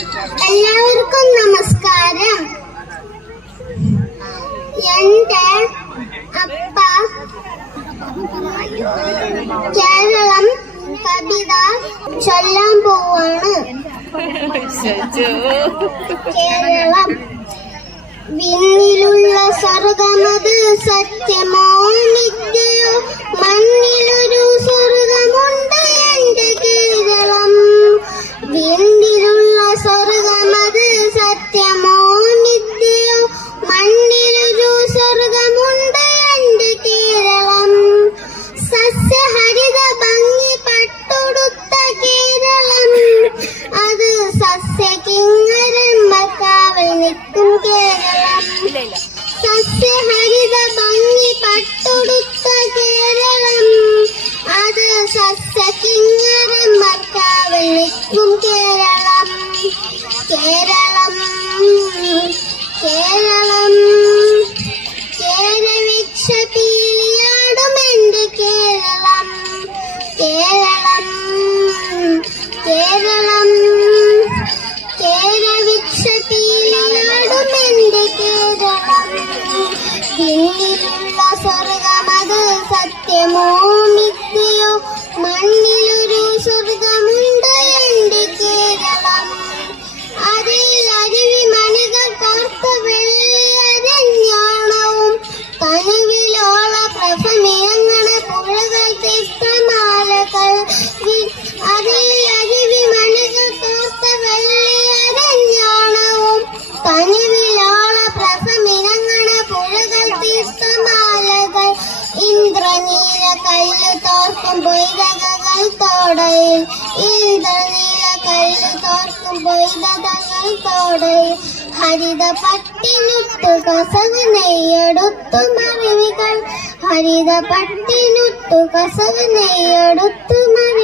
എല്ലാവർക്കും നമസ്കാരം. എന്റെ അപ്പ കേരളം കവിത ചൊല്ലാൻ പോവാണ്. കേരളം വിണ്ണിലുള്ള സ്വർഗമത് സത്യമോ നിത്യയോ, മണ്ണിലൊരു സ്വർഗമുണ്ട് എന്റെ കേരളം. വിണ്ണിലുള്ള സ്വർഗമത് സത്യമോ നിത്യയോ, മണ്ണിലൊരു സ്വർഗമുണ്ട് എന്റെ കേരളം. സസ്യഹരിത ഭംഗി പട്ടൊടുത്ത കേരളം, അത് സസ്യകിങ്കരന്മാർക്കാവൽ നിൽക്കും കേരളം. സസ്യഹരിത ഭംഗി പട്ടൊടുത്ത കേരളം, അത് സസ്യകിങ്കരന്മാർക്കാവൽ നിൽക്കും കേരളം. കേരളം കേരളം കേരവൃക്ഷ പീലിയാടും എന്റെ കേരളം. കേരളം കേരളം കേരവൃക്ഷ പീലിയാടും എന്റെ കേരളം. വിണ്ണിലുള്ള സ്വർഗമത് സത്യമോ നിത്യയോ, മണ്ണിലൊരു സ്വർഗമുണ്ട് എന്റെ കേരളം. അതിൽ അരുവി മണികൾ കോർത്ത വെള്ളിയരഞ്ഞാണവും, കനുവിലോള പ്രഭമിറങ്ങണ പുഴകൾ തീർത്ഥമാലകൾ. അതിൽ അരുവി മണികൾ കോർത്ത വെള്ളിയരഞ്ഞാണവും, കനുവിലോള പ്രഭമിറങ്ങണ പുഴകൾ തീർത്ഥമാലകൾ. ഇന്ദ്രനീല കല്ലു തോർക്കും പൊയ്തകൾ തോടയിൽ, ഇന്ദ്രനീല കല്ലു തോർക്കും പൊയ്തകൾ തോടയിൽ. ഹരിത പട്ടിനുത്തു കസവ് നെയ്യെടുത്തു മറിവികൾ, ഹരിത പട്ടിനുത്തു കസവ് നെയ്യെടുത്തു മറിവികൾ.